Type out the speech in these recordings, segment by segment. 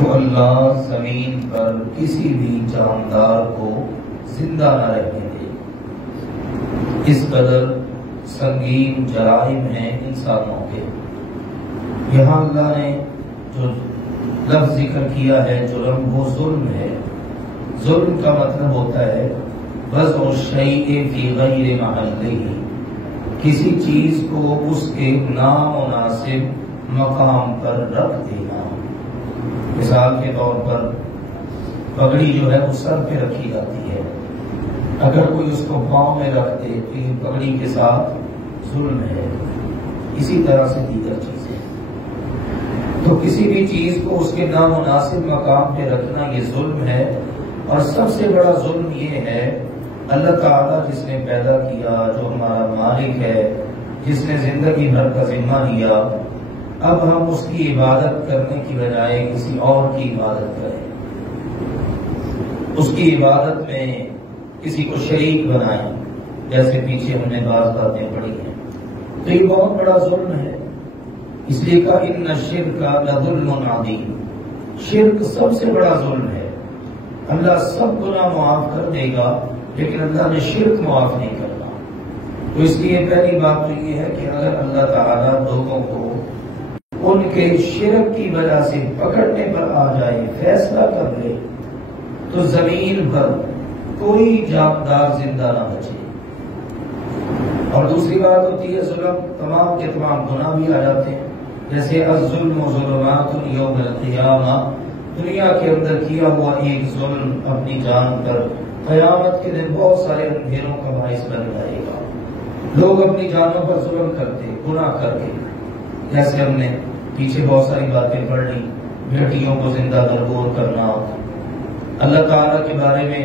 تو اللہ زمین پر کسی بھی جاندار کو زندہ نہ رہنے دے۔ اس قدر سنگین جرائم ہیں انسانوں کے۔ یہاں اللہ نے جو لفظ ذکر کیا ہے جرم، وہ ظلم ہے۔ ظلم کا مطلب ہوتا ہے وضع الشیء فی غیر محلہ، کسی چیز کو اس کے نامناسب مقام پر رکھ دینا۔ مثال کے طور پر پگڑی جو ہے وہ سر پہ رکھی جاتی ہے، اگر کوئی اس کو پاؤں میں رکھ دے تو یہ پگڑی کے ساتھ ظلم ہے۔ اسی طرح سے دیگر چیزیں، تو کسی بھی چیز کو اس کے نامناسب مقام پہ رکھنا یہ ظلم ہے۔ اور سب سے بڑا ظلم یہ ہے اللہ تعالیٰ جس نے پیدا کیا، جو ہمارا مالک ہے، جس نے زندگی بھر کا ذمہ لیا، اب ہم اس کی عبادت کرنے کی بجائے کسی اور کی عبادت کریں، اس کی عبادت میں کسی کو شریک بنائیں، جیسے پیچھے ہم نے بعض باتیں پڑھی ہیں۔ تو یہ بہت بڑا ظلم ہے۔ اس لیے کہا ان الشرک لظلم عظیم، شرک سب سے بڑا ظلم ہے۔ اللہ سب گناہ معاف کر دے گا لیکن اللہ نے شرک معاف نہیں کرنا۔ تو اس لیے پہلی بات تو یہ ہے کہ اگر اللہ تعالیٰ لوگوں کو ان کے شرک کی وجہ سے پکڑنے پر آ جائے، فیصلہ کر لے، تو زمین پر کوئی جاندار زندہ نہ بچے۔ اور دوسری بات ہوتی ہے ظلم، تمام کے تمام گناہ بھی آ جاتے ہیں، جیسے الظلم ظلمات یوم القیامہ، دنیا کے اندر کیا ہوا ایک ظلم اپنی جان پر قیامت کے دن بہت سارے اندھیروں کا باعث بن جائے گا۔ لوگ اپنی جانوں پر ظلم کرتے، گناہ کر کے، جیسے ہم نے پیچھے بہت ساری باتیں پڑھ لی، بیٹیوں کو زندہ درگور کرنا، اللہ تعالیٰ کے بارے میں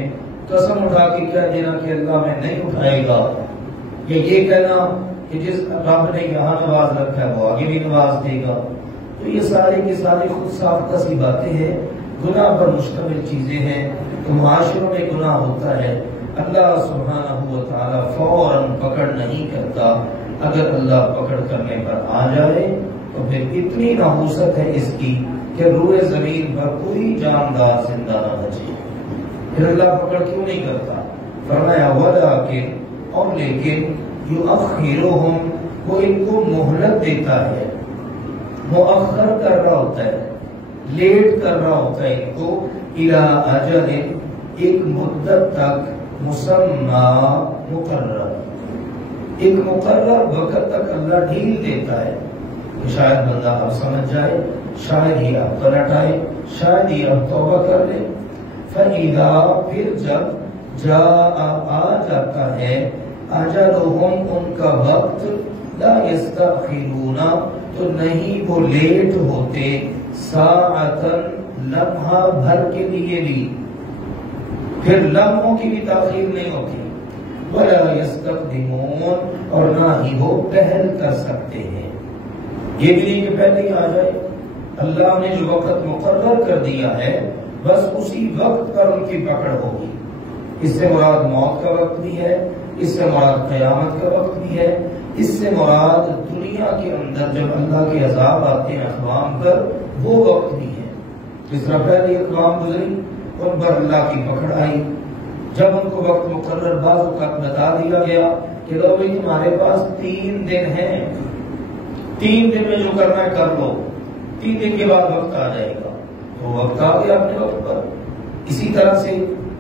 قسم اٹھا کے کہہ دینا کہ اللہ میں نہیں اٹھائے گا، یا یہ کہنا کہ جس رب نے یہاں نواز رکھا ہے وہ آگے بھی نواز دے گا۔ تو یہ ساری کی ساری خود ساختہ سی باتیں ہیں، گناہ پر مشتمل چیزیں ہیں۔ تو معاشروں میں گناہ ہوتا ہے، اللہ سبحانہ و تعالیٰ فوراً پکڑ نہیں کرتا۔ اگر اللہ پکڑ کرنے پر آ جائے تو پھر اتنی نحوست ہے اس کی کہ روئے زمین پر کوئی جاندار زندہ نہ بچے۔ پھر اللہ پکڑ کیوں نہیں کرتا؟ فرمایا وَلَٰكِن، اور لیکن یؤخرہم، وہ ان کو مہلت دیتا ہے، مؤخر کر رہا ہوتا ہے، لیٹ کر رہا ہوتا ہے ان کو، الی اجل، ایک مدت تک، مسمی مقرر، ایک مقرر وقت تک اللہ ڈھیل دیتا ہے کہ شاید بندہ اب سمجھ جائے، شاید ہی اب پلٹ آئے، شاید ہی اب توبہ کر لے۔ فَإِذَا، پھر جب جاء، آ جاتا ہے، اجلہم، ان کا وقت، لا یستأخرون، تو نہیں وہ لیٹ ہوتے، ساعتن، لمحہ بھر کے لیے بھی، پھر لمحوں کی بھی تاخیر نہیں ہوتی، ولا یستقدمون، اور نہ ہی وہ پہل کر سکتے ہیں۔ یہ بھی نہیں کہ پہلے ہی آ جائے، اللہ نے جو وقت مقرر کر دیا ہے بس اسی وقت پر ان کی پکڑ ہوگی۔ اس سے مراد موت کا وقت بھی ہے، اس سے مراد قیامت کا وقت بھی ہے، اس سے مراد دنیا کے اندر جب اللہ کے عذاب آتے ہیں اقوام پر، وہ وقت بھی ہے۔ جس طرح پہلی اقوام گزری، ان پر اللہ کی پکڑ آئی، جب ان کو وقت مقرر بعض اوقات بتا دیا گیا کہ لو بھائی تمہارے پاس 3 دن ہیں، 3 دن میں جو کرنا ہے کر لو، 3 دن کے بعد وقت آ جائے گا، تو وقت آ گیا اپنے وقت پر۔ اسی طرح سے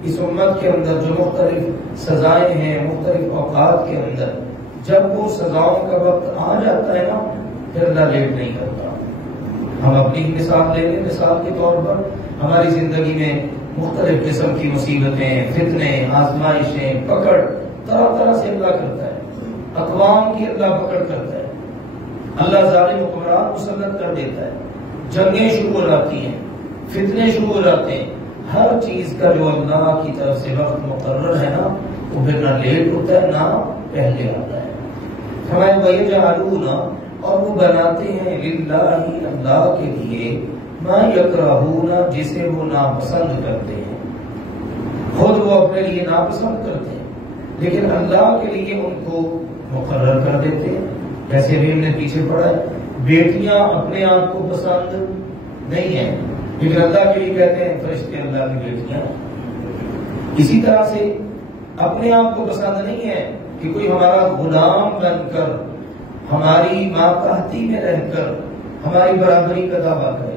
اس امت کے اندر جو مختلف سزائیں ہیں مختلف اوقات کے اندر، جب وہ سزاؤں کا وقت آ جاتا ہے نا، پھر اللہ لیٹ نہیں کرتا۔ ہم اپنی مثال لے لیں، مثال کے طور پر ہماری زندگی میں مختلف قسم کی مصیبتیں، فتنے، آزمائشیں، پکڑ طرح طرح سے اللہ کرتا ہے، اقوام کی اللہ پکڑ کرتا ہے، اللہ ظالم حکمران مسلط کر دیتا ہے، جنگیں شروع ہو جاتی ہیں، فتنے شروع ہو جاتے ہیں۔ ہر چیز کا جو اللہ کی طرف سے وقت مقرر ہے نا، وہ پھر نہ لیٹ ہوتا ہے نہ پہلے آتا ہے۔ فرمایا وَيَجْعَلُونَ، اور وہ بناتے ہیں، لِلَّهِ، اللہ کے لیے، مَا يَكْرَهُونَ، جسے وہ ناپسند کرتے ہیں۔ خود وہ اپنے لیے ناپسند کرتے ہیں لیکن اللہ کے لیے ان کو مقرر کر دیتے ہیں۔ جیسے بھی ہم نے پیچھے پڑھا ہے، بیٹیاں اپنے آپ کو پسند نہیں ہیں، لیکن اللہ کے لیے کہتے ہیں فرشتے اللہ کی بیٹیاں. اسی طرح سے اپنے آپ کو پسند نہیں ہے کہ کوئی ہمارا غلام بن کر ہماری ماتحتی میں رہ کر ہماری برابری کا دعویٰ کرے،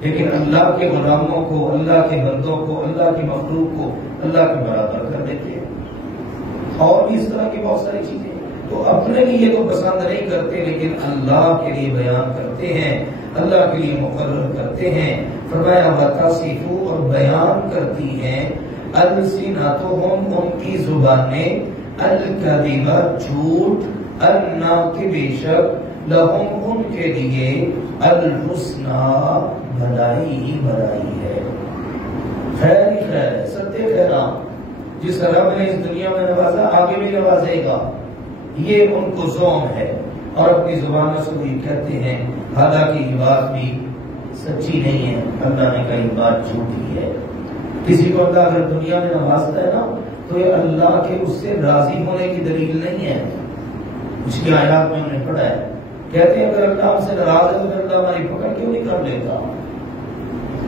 لیکن اللہ کے غلاموں کو، اللہ کے بندوں کو، اللہ کی مخلوق کو اللہ کے برابر کر دیتے ہیں. اور بھی اس طرح کی بہت ساری چیزیں تو اپنے لیے تو پسند نہیں کرتے، لیکن اللہ کے لیے بیان کرتے ہیں، اللہ کے لیے مقرر کرتے ہیں. فرمایا وتصفو، اور بیان کرتی ہیں، السنتہم، ان کی زبانیں، الکذب، جھوٹ، الناطق، بے شک، لہم، ان کے لیے، الحسنی، بھلائی ہی بھلائی ہے، خیر ہی خیر ہے، ستے خیرات. جس رب نے اس دنیا میں نوازا آگے بھی نوازے گا، یہ ان کو زوم ہے. اور اپنی زبانوں سے بھی کہتے ہیں، حالانکہ یہ بات بھی سچی نہیں ہے، اللہ نے کئی بات جھوٹی ہے. کسی کو اللہ اگر دنیا میں نوازتا ہے نا تو یہ اللہ کے اس سے راضی ہونے کی دلیل نہیں ہے. اس کی آیات میں ہم نے پڑھا ہے، کہتے ہیں اگر اللہ ہم سے ناراض ہے تو پھر اللہ ہماری پکڑ کیوں نہیں کر لیتا؟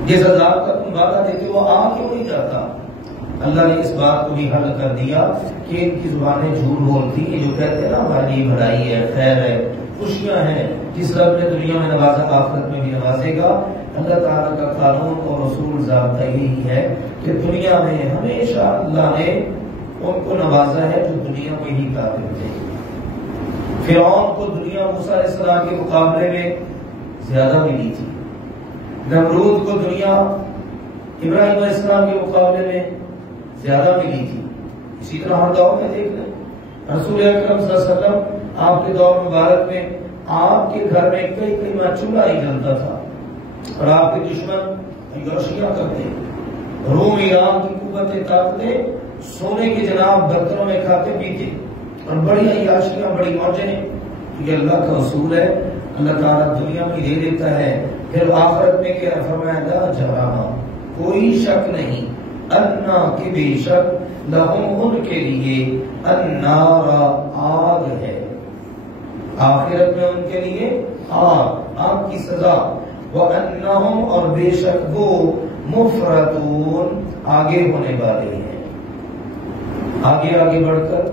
جس عذاب کا تم وعدہ دیتے ہو وہ آ کیوں نہیں جاتا؟ اللہ نے اس بات کو بھی حل کر دیا کہ ان کی زبانیں جھوٹ بولتی ہیں، جو کہتے ہیں نا ہماری بھلائی ہے، خیر ہے، خوشیاں ہیں. جس رب نے دنیا میں نوازا آخرت میں بھی نوازے گا. اللہ تعالیٰ کا قانون اور رسول ضابطہ یہی ہے کہ دنیا میں ہمیشہ اللہ نے ان کو نوازا ہے جو دنیا میں ہی کافر تھے. فرعون کو دنیا موسیٰ علیہ السلام کے مقابلے میں زیادہ ملی تھی. نمرود کو دنیا ابراہیم علیہ السلام کے مقابلے میں زیادہ ملی تھی. اسی طرح ہر دور میں دیکھ لیں، رسول اکرم صلی اللہ علیہ وسلم آپ کے دور مبارک میں آپ کے گھر میں کئی ماہ چولہا ہی جلتا تھا، اور آپ کے دشمن عیاشیاں کرتے، روم ایران کی قوتیں طاقتیں سونے کے جناب برتنوں میں کھاتے پیتے اور بڑی عیاشیاں، بڑی موجیں. یہ اللہ کا اصول ہے، اللہ تعالیٰ دنیا میں دے دیتا ہے، پھر آخرت میں کیا فرمایا لا جرم، کوئی شک نہیں، انا کہ بے شک، لہم ان کے لیے، النار آگ ہے، آخرت میں ان کے لیے آگ کی سزا، وَأَنَّهُمْ اور بے شک وہ، مفرطون آگے ہونے والے ہیں، آگے بڑھ کر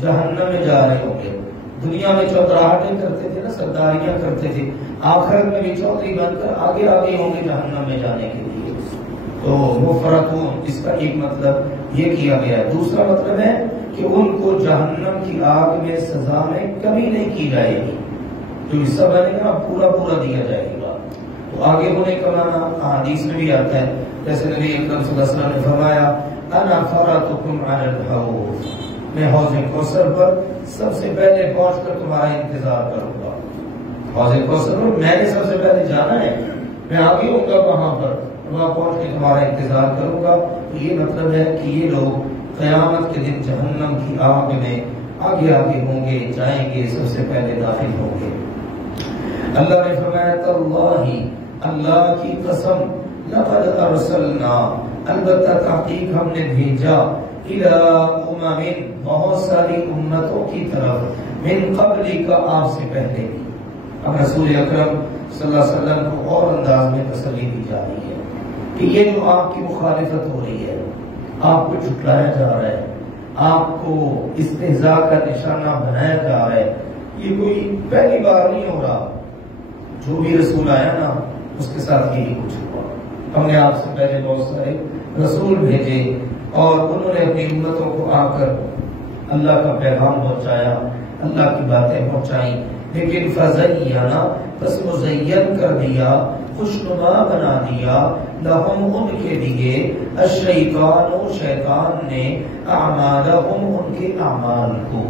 جہنم میں جا رہے ہوں گے. دنیا میں چودراہٹیں کرتے تھے نا، سرداریاں کرتے تھے، آخرت میں بھی چودھری بن کر آگے ہوں گے جہنم میں جانے کے لیے. تو مفرطون اس کا ایک مطلب یہ کیا گیا ہے. دوسرا مطلب ہے کہ ان کو جہنم کی آگ میں سزا میں کمی نہیں کی جائے گی، جو حصہ بنے گا پورا دیا جائے گا. تو آگے ہونے کا معنی حدیث میں بھی آتا ہے، جیسے نبی اکرم صلی اللہ علیہ وسلم نے فرمایا، انا فرطکم علی الحوض، میں حوض کوثر پر سب سے پہلے پہنچ کر تمہارا انتظار کروں گا. حوض کوثر پر میں نے سب سے پہلے جانا ہے، میں آگے ہوں گا وہاں پر، وہاں پہنچ کے تمہارا انتظار کروں گا. تو یہ مطلب ہے کہ یہ لوگ قیامت کے دن جہنم کی آگ میں آگے ہوں گے، جائیں گے، سب سے پہلے داخل ہوں گے. اللہ نے فرمایا تاللہ، اللہ کی قسم، لقد ارسلنا، البتہ تحقیق ہم نے بھیجا، الی امم، بہت ساری امتوں کی طرف، من قبل کا، آپ سے پہلے بھی. اب رسول اکرم صلی اللہ علیہ وسلم کو اور انداز میں تسلی دی جا رہی ہے کہ یہ جو آپ کی مخالفت ہو رہی ہے، آپ کو جھٹلایا جا رہا ہے، آپ کو استہزاء کا نشانہ بنایا جا رہا ہے، یہ کوئی پہلی بار نہیں ہو رہا. جو بھی رسول آیا نا اس کے ساتھ یہی کچھ ہوا. ہم نے آپ سے پہلے بہت سارے رسول بھیجے اور انہوں نے اپنی امتوں کو آ کر اللہ کا پیغام پہنچایا، اللہ کی باتیں پہنچائیں، لیکن فزینا، بس مزین کر دیا، خوشنما بنا دیا، لہم ان کے لیے، الشیطان، شیطان نے، اعمالہم ان کے اعمال کو.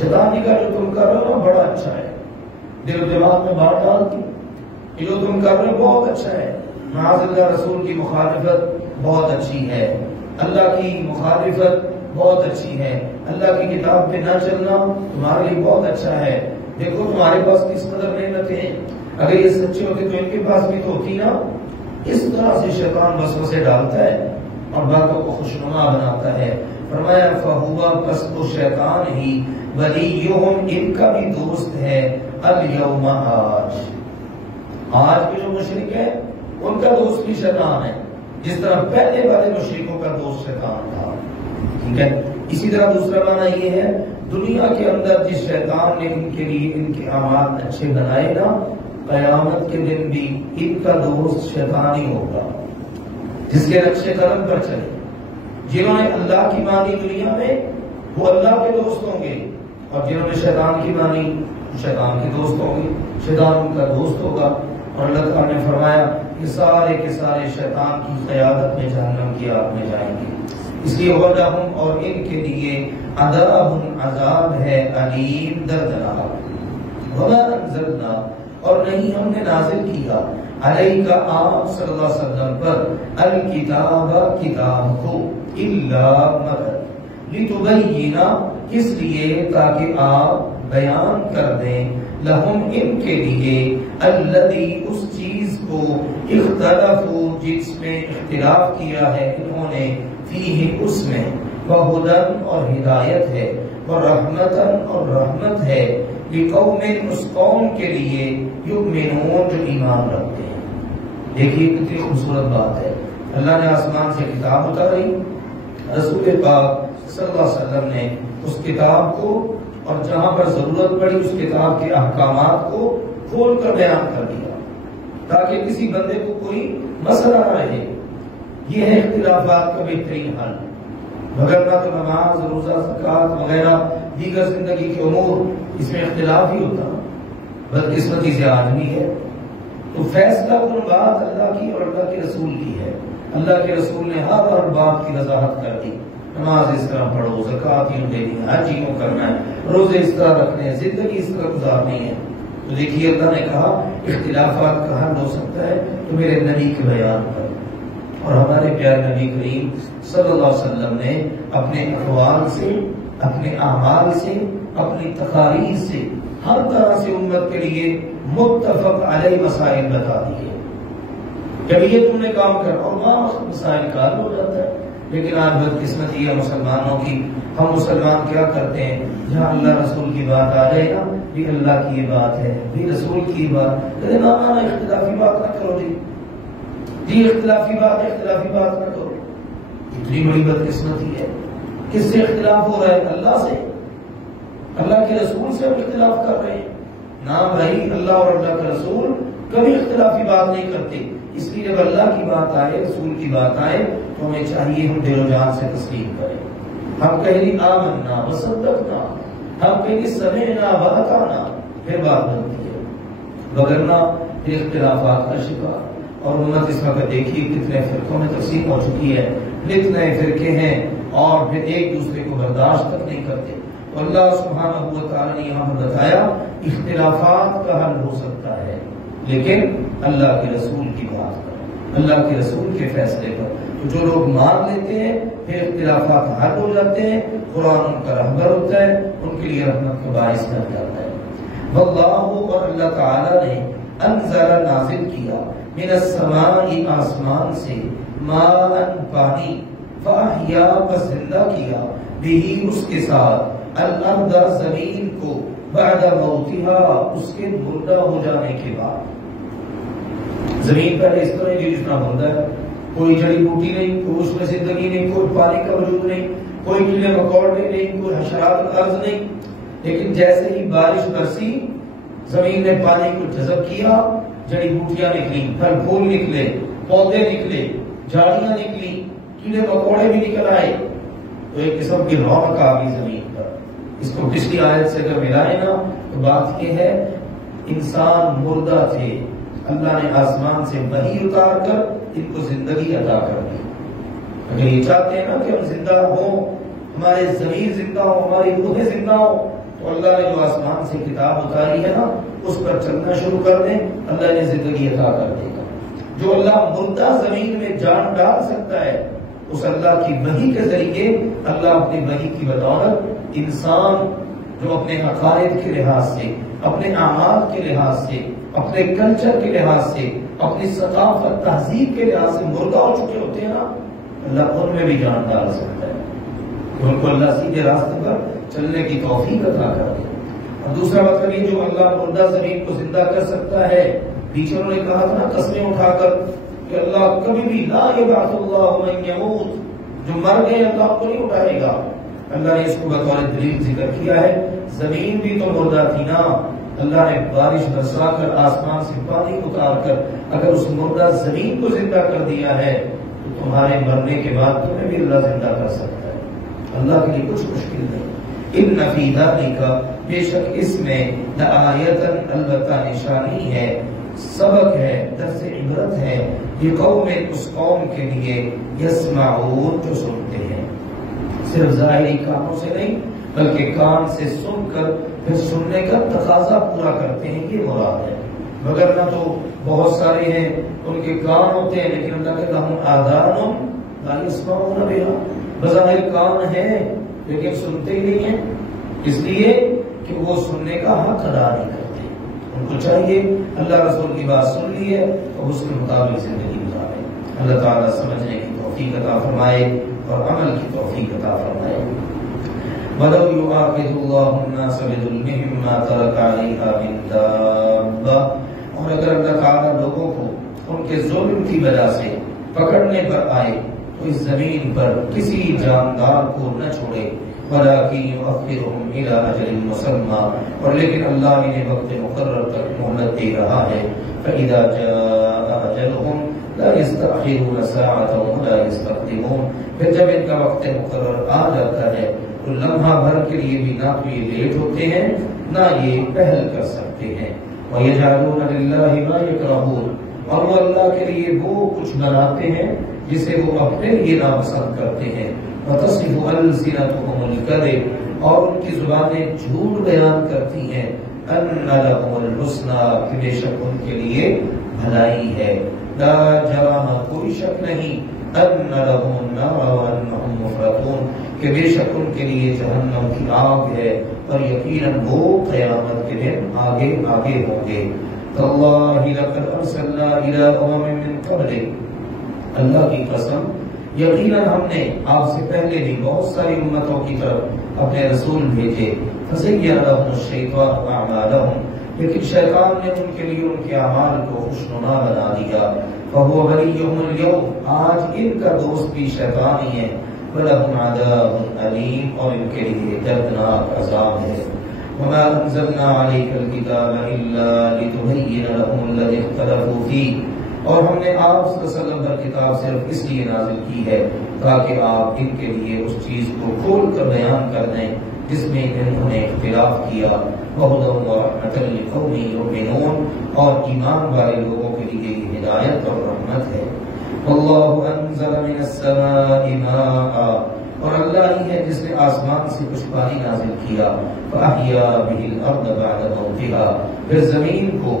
شیطان نے کہا جو تم کر رہے ہو نا بڑا اچھا ہے، دل و دماغ میں بات ڈالتی، یہ جو تم کر رہے ہو بہت اچھا ہے، معاذ اللہ رسول کی مخالفت بہت اچھی ہے، اللہ کی مخالفت بہت اچھی ہے، اللہ کی کتاب پہ نہ چلنا تمہارے لیے بہت اچھا ہے. دیکھو تمہارے پاس کس قدر نعمتیں، اگر یہ سچے ہوتے تو ان کے پاس بھی تو ہوتی نا. اس طرح سے شیطان وسوسے ڈالتا ہے اور باتوں کو خوشنما بناتا ہے. فرمایا فہوا، پس وہ شیطان ہی، ولیہم، ان کا بھی دوست ہے، الیوم، آج کے جو مشرک ہے ان کا دوست بھی شیطان ہے، جس طرح پہلے والے مشرکوں کا دوست شیطان تھا، ٹھیک ہے۔ اسی طرح دوسرا معنی یہ ہے دنیا کے اندر جس شیطان نے ان کے لیے ان کے اعمال اچھے بنائے گا، قیامت کے دن بھی ان کا دوست شیطان ہی ہوگا، جس کے نقش قدم پر چلے۔ جنہوں نے اللہ کی مانی دنیا میں وہ اللہ کے دوست ہوں گے، اور جنہوں نے شیطان کی مانی شیطان کے دوست ہوں گے، شیطان ان کا دوست ہوگا۔ اور اللہ تعالیٰ نے فرمایا کہ سارے کے سارے شیطان کی قیادت میں جہنم کی آگ میں جائیں گے۔ اس لیے وَلَهُمْ اور ان کے لیے عذاب عذاب ہے علیم دردناک۔ وَمَا أَنزَلْنَا اور نہیں ہم نے نازل کیا علیک آپ صلی اللہ علیہ وسلم پر الکتاب کتاب کو الا مگر لتبین اس لیے تاکہ آپ بیان کر دیں لہم ان کے لیے الذی اس چیز کو اختلفوا جس میں اختلاف کیا ہے انہوں نے فیہ اس میں وہدن اور ہدایت ہے ورحمتن اور رحمت ہے لقوم اس قوم کے لیے یؤمنون جو ایمان رکھتے ہیں۔ دیکھیے کتنی خوبصورت بات ہے، اللہ نے آسمان سے کتاب اتاری، رسول پاک صلی اللہ علیہ وسلم نے اس کتاب کو اور جہاں پر ضرورت پڑی اس کتاب کے احکامات کو کھول کر بیان کر دیا تاکہ کسی بندے کو کوئی مسئلہ نہ رہے۔ یہ ہے اختلافات کا بہترین حل، وگرنہ تو نماز روزہ زکوٰۃ وغیرہ دیگر زندگی کے امور اس میں اختلاف ہی ہوتا، بدقسمتی سے آدمی ہے۔ تو فیصلہ کن بات اللہ کی اور اللہ کے رسول کی ہے۔ اللہ کے رسول نے ہر بات کی وضاحت کر دی، نماز اس طرح پڑھو، زکوٰۃ یوں دینی ہے، حج یوں کرنا ہے، روزے اس طرح رکھنے ہیں، زندگی اس طرح گزارنی ہے۔ تو دیکھیے اللہ نے کہا اختلافات کا حل ہو سکتا ہے تو میرے نبی کے بیان پر، اور ہمارے پیارے نبی کریم صلی اللہ علیہ وسلم نے اپنے اقوال سے، اپنے اعمال سے، اپنی تقاریر سے ہر طرح سے امت کے لیے متفق علیہ مسائل بتا دیے۔ جب یہ تم نے کام کرنا اور وہاں مسائل کا حل ہو جاتا ہے۔ لیکن آج بدقسمتی ہے مسلمانوں کی، ہم مسلمان کیا کرتے ہیں جہاں اللہ رسول کی بات آ جائے نا، بھی اللہ کی یہ بات ہے، بھی رسول کی بات، کہتے نا اختلافی بات نہ کرو جی اختلافی بات نہ کرو۔ اتنی بڑی بدقسمتی ہے، کس سے اختلاف ہو رہا ہے؟ اللہ سے، اللہ کے رسول سے ہم اختلاف کر رہے ہیں؟ نہ بھائی، اللہ اور اللہ کے رسول کبھی اختلافی بات نہیں کرتے۔ اس لیے جب اللہ کی بات آئے، رسول کی بات آئے تو ہمیں چاہیے ہم دل و جان سے تسلیم کریں۔ ہم کہیں آمنا وصدقنا، ہم کہیں سمعنا واطعنا، پھر بات بنتی ہے، وگرنہ اختلافات کا شکار۔ اور امت اس وقت دیکھیے کتنے فرقوں میں تقسیم ہو چکی ہے، نت نئے فرقے ہیں اور پھر ایک دوسرے کو برداشت تک نہیں کرتے۔ تو اللہ سبحانہ و تعالی نے یہاں پر بتایا اختلافات کا حل ہو سکتا ہے، لیکن اللہ کے رسول کی بات پر، اللہ کے رسول کے فیصلے پر۔ تو جو لوگ مان لیتے ہیں پھر اختلافات حل ہو جاتے ہیں، قرآن ان کا رہبر ہوتا ہے، ان کے لیے رحمت کا باعث بن جاتا ہے۔ واللہ اور اللہ تعالی نے انزل نازل کیا من السماء آسمان سے ماء پانی، فاحیا پس زندہ کیا بہی اس کے ساتھ الارض زمین کو بعد موتها اس کے مردہ ہو جانے کے بعد۔ زمین پر اس طرح جس طرح مردہ ہے، کوئی جڑی بوٹی نہیں، کوئی اس میں زندگی نہیں، کوئی پانی کا وجود نہیں، کوئی کیڑے مکوڑے نہیں، کوئی حشرات ارض نہیں، لیکن جیسے ہی بارش برسی زمین نے پانی کو جذب کیا، جڑی بوٹیاں نکلی، پھل پھول نکلے، پودے نکلے، جھاڑیاں نکلی، کیڑے مکوڑے بھی نکل آئے، تو ایک قسم کی رونق آ گئی زمین پر۔ اس کو پچھلی آیت سے اگر ملائے نا تو بات یہ ہے انسان مردہ تھے، اللہ نے آسمان سے وحی اتار کر ان کو زندگی عطا کر دی۔ اگر یہ چاہتے ہیں نا کہ ہم زندہ ہوں، ہمارے ضمیر زندہ ہو، ہماری روحیں زندہ ہو، تو اللہ نے جو آسمان سے کتاب اتاری ہے نا اس پر چلنا شروع کر دیں، اللہ نے زندگی عطا کر دے گا۔ جو اللہ مردہ زمین میں جان ڈال سکتا ہے، اس اللہ کی وحی کے ذریعے اللہ اپنی وحی کی بدولت انسان جو اپنے عقائد کے لحاظ سے، اپنے اعمال کے لحاظ سے، اپنے کلچر کے لحاظ سے، اپنی ثقافت تہذیب کے لحاظ سے مردہ ہو چکے ہوتے ہیں نا، اللہ ان میں بھی جان ڈال سکتا ہے، ان کو اللہ سیدھے راستے پر چلنے کی توفیق عطا کر دے۔ اور دوسرا مطلب یہ جو اللہ مردہ زمین کو زندہ کر سکتا ہے، بیچ انہوں نے کہا تھا نا قسمیں اٹھا کر کہ اللہ کبھی بھی لا یبعث اللہ من یموت، جو مر گئے اللہ کو نہیں اٹھائے گا۔ اللہ نے اس کو بطور دلیل ذکر کیا ہے۔ زمین بھی تو مردہ تھی نا، اللہ نے بارش برسا کر آسمان سے پانی اتار کر اگر اس مردہ زمین کو زندہ کر دیا ہے تو تمہارے مرنے کے بعد تمہیں بھی اللہ زندہ کر سکتا ہے۔ اللہ کے لیے کچھ مشکل نہیں۔ ان فی ذالک، بے شک اس میں لآیۃ، البتہ نشانی ہے، سبق ہے، درس عبرت ہے، یہ قوم، اس قوم کے لیے یسمعون، جو سنتے ہیں، صرف ظاہری کانوں سے نہیں بلکہ کان سے سن کر پھر سننے کا تقاضا پورا کرتے ہیں، یہ مراد ہے۔ مگر نہ تو بہت سارے ہیں ان کے کان ہوتے ہیں لیکن اللہ کہتا ہوں آذان لا یسمعون بہا، بظاہر کان ہے لیکن سنتے ہی نہیں ہیں، اس لیے کہ وہ سننے کا حق ادا نہیں کرتے۔ ان کو چاہیے اللہ رسول کی بات سن لی ہے تو اس کے مطابق زندگی گزارے۔ اللہ تعالیٰ سمجھنے کی توفیق عطا فرمائے اور عمل کی توفیق عطا فرمائے۔ وَلَوْ يُؤَاخِذُ اللَّهُ النَّاسَ بِظُلْمِهِمْ مَا تَرَكَ عَلَيْهَا مِن دَابَّةٍ، اور اگر اللہ تعالیٰ لوگوں کو ان کے ظلم کی وجہ سے پکڑنے پر آئے تو اس زمین پر کسی جاندار کو نہ چھوڑے، وَلَٰكِن يُؤَخِّرُهُمْ إِلَىٰ أَجَلٍ مُّسَمًّى، اور لیکن اللہ انہیں وقت مقرر تک مہلت دے رہا ہے۔ فَإِذَا جَاءَ أَجَلُهُمْ لَا يَسْتَأْخِرُونَ سَاعَةً وَلَا يَسْتَقْدِمُونَ، پھر جب ان کا وقت مقرر آ جاتا ہے تو لمحہ بھر کے لیے بھی نہ تو یہ لیٹ ہوتے ہیں نہ یہ پہل کر سکتے ہیں۔ وَيَجْعَلُونَ لِلَّهِ مَا يَكْرَهُونَ، اور وہ اللہ کے لیے وہ کچھ بناتے ہیں جسے وہ اپنے لیے ناپسند کرتے ہیں۔ وَتَصِفُ أَلْسِنَتُهُمُ الْكَذِبَ، اور ان کی زبانیں جھوٹ بیان کرتی ہیں، أَنَّ لَهُمُ الْحُسْنَىٰ، کہ بے شک ان کے لیے بھلائی ہے، لا جرم، کوئی شک نہیں، أَنَّ لَهُمُ النَّارَ وَأَنَّهُمْ مُفْرَطُونَ، کہ بے شک ان کے لیے جہنم کی آگ ہے اور یقیناً وہ قیامت کے دن آگے آگے ہوں گے۔ تَاللَّهِ لَقَدْ أَرْسَلْنَا إِلَىٰ أُمَمٍ مِّن قَبْلِكَ، اللہ کی قسم یقیناً ہم نے آپ سے پہلے بھی بہت ساری امتوں کی طرف اپنے رسول بھیجے۔ فَزَيَّنَ لَهُمُ الشَّيْطَانُ أَعْمَالَهُمْ، لیکن شیطان نے ان کے لیے ان کے اعمال کو خوشنما بنا دیا۔ فَهُوَ وَلِيُّهُمُ الْيَوْمَ، آج ان کا دوست بھی شیطان ہی ہے۔ وَلَهُمْ عَذَابٌ أَلِيمٌ، اور ان کے لیے دردناک عذاب ہے۔ وَمَا أَنزَلْنَا عَلَيْكَ الْكِتَابَ إِلَّا لِتُبَيِّنَ لَهُمُ الَّذِي اخْتَلَفُوا فِيهِ، اور ہم نے آپ صلی اللہ علیہ وسلم پر کتاب صرف اس لیے نازل کی ہے تاکہ آپ ان کے لیے اس چیز کو کھول کر بیان کر دیں جس میں انہوں نے اختلاف کیا۔ وَهُدًى وَرَحْمَةً لِقَوْمٍ يُؤْمِنُونَ، اور ایمان والے لوگوں کے لیے ہدایت اور رحمت ہے۔ وَاللَّهُ أَنزَلَ مِنَ السَّمَاءِ مَاءً، اور اللہ ہی ہے جس نے آسمان سے کچھ پانی نازل کیا۔ فَأَحْيَا بِهِ الْأَرْضَ بَعْدَ مَوْتِهَا، پھر زمین کو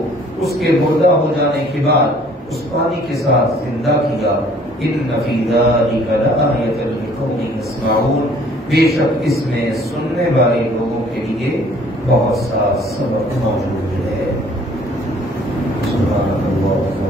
اس کے مردہ ہو جانے کے بعد اس پانی کے ساتھ زندہ کیا۔ إِنَّ فِي ذَلِكَ لَآيَةً لِقَوْمٍ يَسْمَعُونَ، بے شک اس میں سننے والے لوگوں کے لیے بہت سا سبق موجود ہے۔ سبحان اللہ۔